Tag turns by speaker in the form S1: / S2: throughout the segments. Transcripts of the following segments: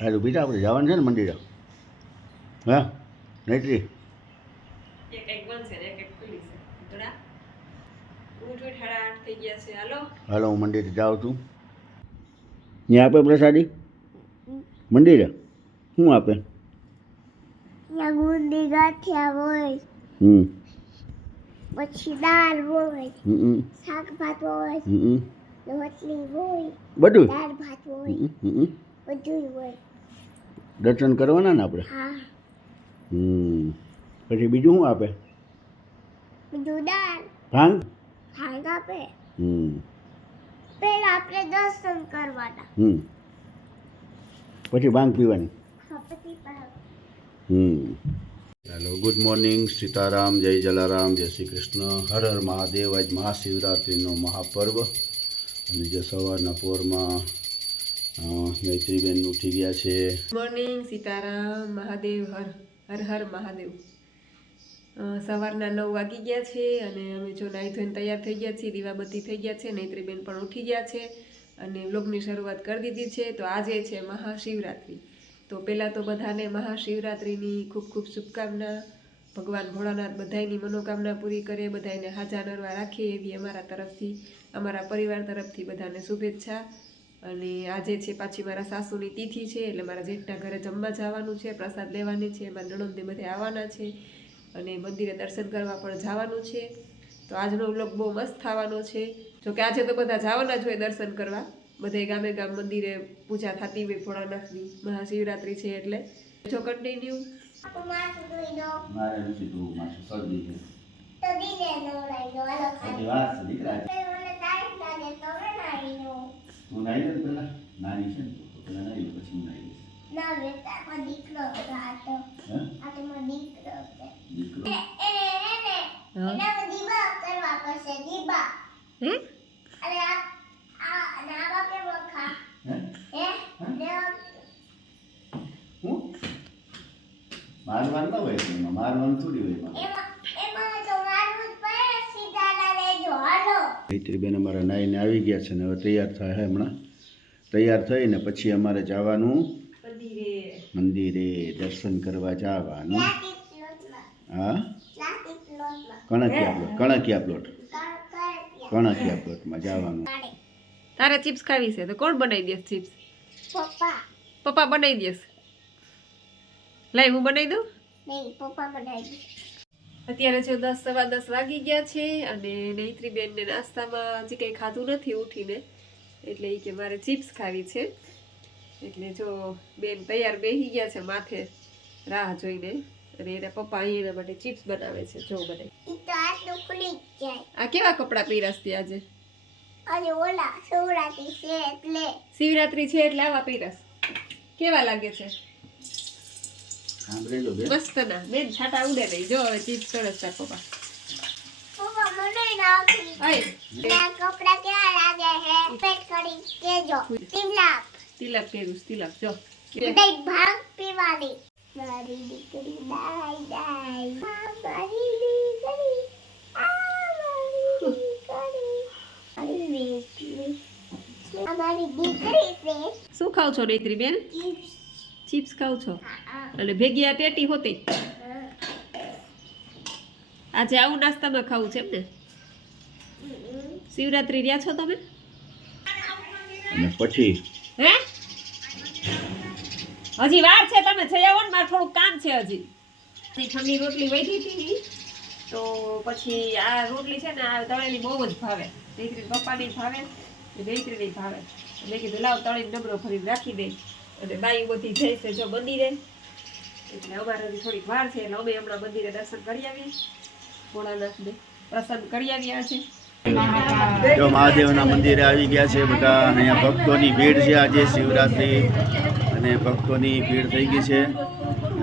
S1: સારું બીજા આપણે જવાનું છે ને મંદિરે. હા નૈત્રી
S2: હાલો.
S1: હાલો હું મંદિરે જાઉં છું. ત્યાં આપે પ્રસાદી? મંદિરે? શું આપે?
S3: ત્યાં ગુંદી ગાંઠિયા હોય.
S1: હમ.
S3: પછી દાળ હોય. શાક ભાત હોય. રોટલી હોય.
S1: બધું
S3: દાળ ભાત હોય. બધું હોય.
S1: દર્શન કરવાના ને આપણે?
S3: હા.
S1: હમ. પછી બીજું શું આપે?
S3: બીજું દાળ.
S1: ભાંગ?
S3: ભાંગ આપે.
S1: હમ.
S3: પહેલા આપણે દર્શન કરવાના.
S1: હમ. પછી ભાંગ પીવાની. હમ. હેલો ગુડ મોર્નિંગ સીતારામ જય જલારામ જય શ્રી કૃષ્ણ. હર હર મહાદેવ આજ મહાશિવરાત્રિનો મહાપર્વ. અને જે સવારના પોરમાં મૈત્રીબેન ઉઠી ગયા છે.
S2: મોર્નિંગ સીતારામ, મહાદેવ, હર હર હર, મહાદેવ. સવારના નવ વાગી ગયા છે અને અમે જો નાહી ધોઈને તૈયાર થઈ ગયા છીએ, દીવાબત્તી થઈ ગયા છે નૈત્રીબેન પણ ઉઠી ગયા છે અને વ્લોગની શરૂઆત કરી દીધી છે. તો આજે છે મહાશિવરાત્રિ. તો પહેલાં તો બધાને મહાશિવરાત્રિની ખૂબ ખૂબ શુભકામના. ભગવાન ભોળાનાથ બધાયની મનોકામના પૂરી કરે, બધાયને હાજા નરવા રાખે એવી અમારા તરફથી, અમારા પરિવાર તરફથી બધાને શુભેચ્છા. અને આજે છે પાછી મારા સાસુની તિથિ છે એટલે મારા જેઠના ઘરે જમવા જવાનું છે પ્રસાદ લેવાની છે મારા નણંદને બધે આવવાના છે અને મંદિરે દર્શન કરવા પણ જવાનું છે. તો આજનો વ્લોગ બહુ મસ્ત થવાનો છે. જોકે આજે તો બધા જવાના જ હોય દર્શન કરવા. બધે ગામે ગામ મંદિરે પૂજા થતી હોય ભોળાનાથની મહાશિવરાત્રિ છે એટલે. જો કન્ટિન્યુ
S1: મારે નથી તું માથું શરદી છે.
S3: તો દીને નવડાવી દો. હાલો ખાલી. મને તારીખ લાગે તો હવે નાહી લો.
S1: તું નાઈ લે પેલા નાની છે ને તો પેલા નાઈ લે પછી નાઈ
S3: ના બેટા કો દીકરો આ તો આ તો મારો દીકરો છે
S1: દીકરો
S3: એ એને
S2: હા.
S3: એના દીબા કરવા પડશે દીબા
S2: હે
S3: અરે આ આ નાવા કે વખા
S1: હે
S3: હે
S1: હું મારવાનું હોય મારવાનું થોડી હોય એમાં
S3: એમાં એમાં તો મારવું જ પડે સીધા ના લેજો
S1: મૈત્રીબેન અમારા નાઈને આવી ગયા છે ને હવે તૈયાર થાય હમણાં. તૈયાર થઈને પછી અમારે જવાનું
S2: મંદિરે.
S1: મંદિરે દર્શન કરવા જવાનું. હા? Kankiya plot Kankiya plot.
S3: કણ
S1: કણકિયા પ્લોટમાં જવાનું.
S2: તારે ચિપ્સ ખાવી છે તો કોણ બનાવી દેસ ચિપ્સ?
S3: પપ્પા.
S2: પપ્પા બનાવી દેસ લાઈ હું બનાવી દઉં?
S3: નહીં પપ્પા બનાવી
S2: અત્યારે જો દસ સવા દસ વાગી ગયા છે અને નૈત્રી બેનને નાસ્તામાં હજી કંઈ ખાધું નથી ઉઠીને. એટલે એ કે મારે ચિપ્સ ખાવી છે. એટલે જો બેન તૈયાર બેસી ગયા છે માથે રાહ જોઈને અને એના પપ્પા અહીં એના માટે ચિપ્સ બનાવે છે. જો
S3: જાય.
S2: આ કેવા કપડાં પીરસતી આજે?
S3: અને ઓલા સૌરાતી છે એટલે.
S2: શિવરાત્રી છે એટલે આવા પીરસ કેવા લાગે છે? મસ્ત ના. છાટા ઉડે નહીં. જો હવે સરસ પપ્પા.
S3: તિલક.
S2: પહેરું તિલક. જો.
S3: ભાગ પીવાની. મારી દીકરી દાઈ દાઈ. મારી દીકરી
S2: શું ખાવ છો રેત્રી બેન?
S3: ચિપ્સ.
S2: ચિપ્સ ખાવ છો? અને ભેગી આ ટેટી હોતી આજે આવું નાસ્તામાં ખાવું છે એમ ને શિવરાત્રી રહ્યા છો તમે?
S1: અને પછી?
S2: હે? હજી વાર છે તમે જઈ આવો ને મારે થોડુંક કામ છે હજી. ઠંડી રોટલી વધી હતી. તો પછી આ રોટલી છે ને આ તળેલી બહુ જ ભાવે. દીકરી પપ્પાની ભાવે ને દીકરીની ભાવે. મેં કીધું લાવ તળીને ડબરો ભરીને રાખી દે. અને બાઈ બધી છે જો મંદિરે એટલે અમારે હજી થોડીક વાર છે. એટલે અમે હમણાં મંદિરે દર્શન કરી આવીએ. ભોળાનાથને પ્રસન્ન કરી આવ્યા છે.
S1: જો મહાદેવના મંદિરે આવી ગયા છે બધા. અહીંયા ભક્તોની ભીડ છે આજે શિવરાત્રિ. અને ભક્તોની ભીડ થઈ ગઈ છે.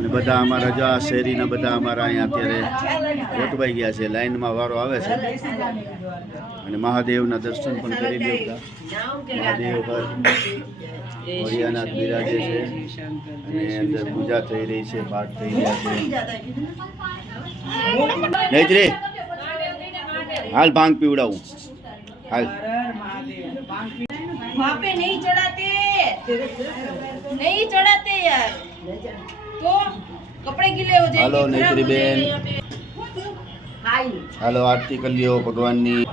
S1: અને બધા અમારા જો આ શેરીના બધા અમારા અહીંયા અત્યારે ગોઠવાઈ ગયા છે, લાઈનમાં વારો આવે છે. અને મહાદેવના દર્શન પણ કરી દેવતા મહાદેવ ભોળિયાનાથ બિરાજે છે. અને અંદર પૂજા થઈ રહી છે, પાઠ થઈ રહ્યા છે. જયત્રી હાલ ભાંગ પીવડાવું. હાલ.
S4: નહીં ચડાતે. નહીં ચડાતે યાર. तो कपड़े गीले हो जाएंगे
S1: हेलो,
S4: खराब हो
S1: नेत्री बहन।
S4: जाएंगे यहाँ पे
S1: હાલો આરતી કરી લ્યો ભગવાનની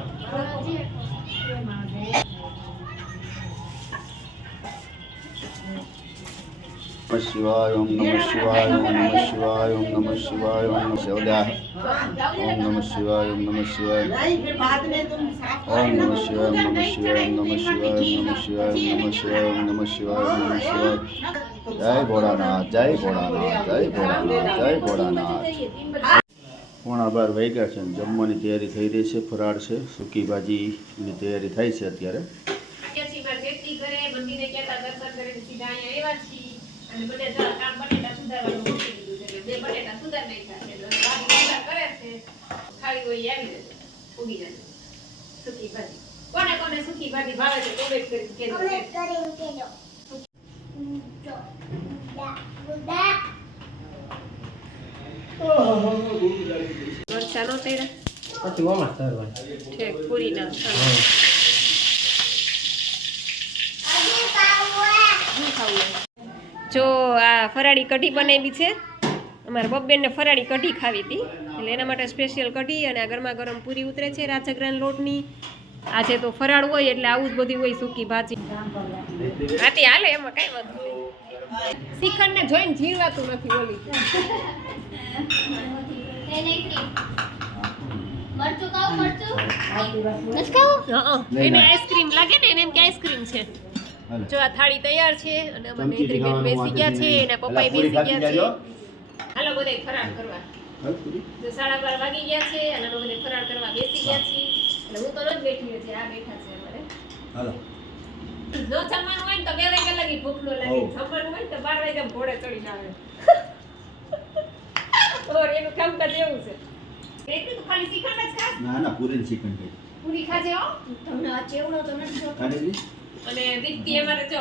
S1: નમઃ શિવાય ઓમ નમઃ શિવાય ઓમ નમઃ શિવાય ઓમ નમઃ શિવાય ઓમ નમઃ શિવાય ઓમ નમઃ શિવાય ઓમ નમઃ શિવાય ઓમ નમઃ શિવાય ઓમ નમઃ શિવાય ઓમ નમઃ શિવાય ઓમ નમઃ શિવાય ઓમ નમઃ શિવાય ઓમ નમઃ શિવાય ઓમ નમઃ શિવાય જય ભોળાનાથ જય ભોળાનાથ જય ભોળાનાથ જય ભોળાનાથ. પોણા બાર વાગ્યા છે અને જમવાની તૈયારી થઈ રહી છે ફરાળ છે સૂકી ભાજીની તૈયારી થાય છે અત્યારે.
S2: ત્યાંથી મારા જેઠની ઘરે મંદિરે ગયા કોમેન્ટ કરી કરીને મરચા નો તેરા
S5: પછી ઓમાં તરવાનું
S2: પૂરી ના ખાવું જો આ ફરાળી કઢી બનાવી છે. અમારા બબ્બેનને ફરાળી કઢી ખાવી હતી. એટલે એના માટે સ્પેશિયલ કઢી અને આ ગરમા ગરમ પૂરી ઉતરે છે રાજગરાના લોટની. આજે તો ફરાળ હોય એટલે આવું જ બધું હોય સૂકી ભાજી. હાથી હાલે એમાં કઈ વાંધો નહીં શ્રીખંડને જોઈને જીરવાતું નથી ઓલી.
S3: મરચું ખાવ મરચું નથી ખાવું
S2: એને આઈસ્ક્રીમ લાગે ને એને એમ કે આઈસ્ક્રીમ છે. જો આ થાળી તૈયાર છે અને અમારા નેત્રીબેન બેસી ગયા છે એના પપ્પાએ બેસી ગયા છે. હાલો બધે ફરાળ કરવા. જો સાડા બાર વાગી ગયા છે અને અમે બધે ફરાળ કરવા બેસી ગયા છીએ. એટલે હું તો નથી બેઠી હતી આ બેઠા છે અમારે.
S1: હાલો.
S2: ન જમવાનું હોય ને તો બે વાગ્યા લગી ભૂખ નો લાગે જમવાનું હોય ને તો બાર વાગ્યા ઘોડે ચડી આવે. ઓર એનું કામ કર દેવું છે. એટલું તો ખાલી શીખંડ જ ખાસ?
S1: ના ના પૂરી શીખંડ ખાઈ.
S2: પૂરી ખાજે હો.
S3: તમને આ ચેવડો તમને જો.
S1: ખાધેલી?
S2: અને દીપ્તિ અમારે જો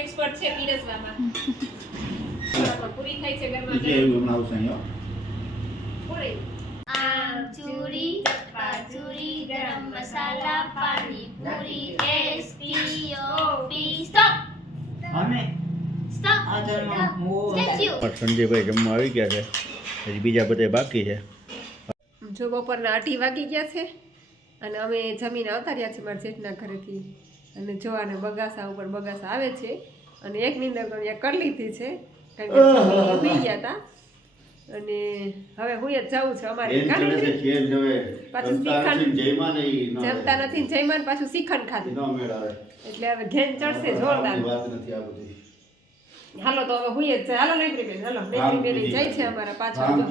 S2: એક્સપર્ટ છે પીરસવામાં. પૂરી થાય છે ઘરમાં
S1: એટલે એવું હમણાં આવશે અહીં,
S2: પૂરી.
S3: પણ
S1: સંજયભાઈ જમવા આવી ગયા છે. હજી બીજા બધા બાકી છે.
S2: જો બપોરના અઢી વાગી ગયા છે અને અમે જમીને આવતા રહ્યા છીએ મારા જેઠના ઘરેથી. અને જો આને બગાસા ઉપર બગાસા આવે છે. અને એક નિંદર તો અહીંયા કરી લીધી છે. કારણ કે ગયા હતા અને હવે હું જ જવું છું અમારે. પાછું
S1: શીખણ
S2: જમતા નથી જયમાન પાછું શીખણ ખાધું. એટલે હવે ઘેન ચડશે જોરદાર. હાલો તો હવે હું જ છે હાલો નૈત્રી બેન
S1: હાલો
S2: નૈત્રી
S1: બેન
S2: જાય છે અમારા પાછળ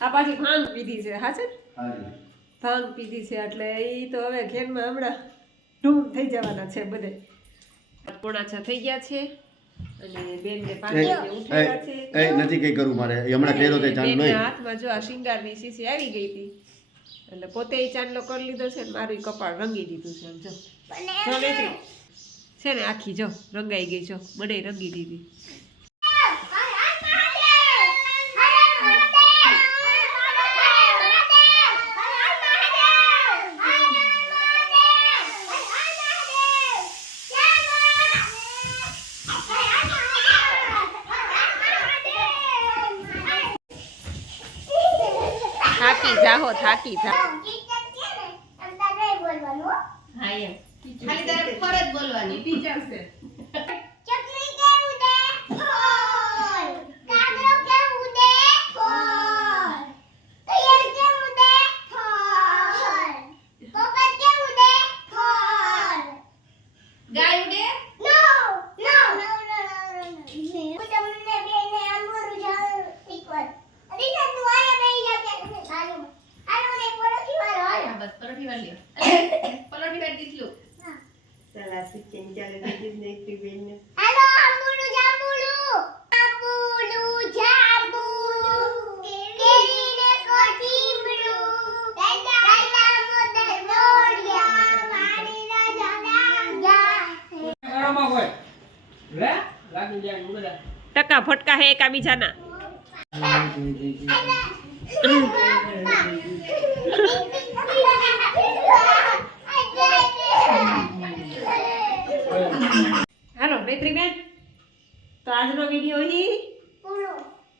S2: આ પાછી ભાંગ પીધી છે હા છે ભાંગ પીધી છે એટલે એ તો હવે ઘેનમાં હમણાં ઢૂમ થઈ જવાના છે બધે. પોણા થઈ ગયા છે.
S1: નથી કઈ કરવું મારે. એ હમણાં કર્યો તે ચાંદ
S2: બેનના હાથમાં જો આ શિંગારની શીશી આવી ગઈ હતી. એટલે પોતે એ ચાંદલો કરી લીધો છે ને મારું કપાળ રંગી દીધું છે. જો. જો છે. ને આખી જો રંગાઈ ગઈ જો. મને રંગી દીધી. થાકી જાહો થાકી જા હા. એમ.
S4: ખાલી તારે ફરજ બોલવાની.
S2: ટીચર છે
S4: assistente alla Disney Privilege. Hello, Apulu Jambulu!
S3: Apulu Jambulu! Kerine Kotimru! Dalla Modadoria! Marina Jadanga! લે લાગી જાય બધા
S2: ટકા ફટકા હે એકાબીજાના બીજાના હાલો મૈત્રીબેન તો આજનો વીડિયો અહીં
S3: પૂરો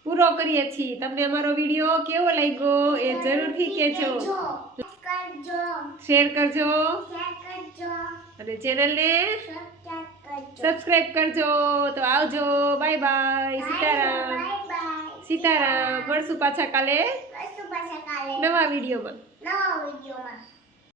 S2: પૂરો કરીએ છીએ. તમને અમારો વીડિયો કેવો લાગ્યો એ જરૂરથી કહેજો. શેર કરજો. અને ચેનલને
S3: સબસ્ક્રાઇબ કરજો.
S2: તો આવજો. Bye bye. સીતારામ. સીતારામ. મળશું પાછા કાલે
S3: મળશું પાછા કાલે.
S2: નવા વિડીયોમાં.
S3: નવા વિડીયોમાં.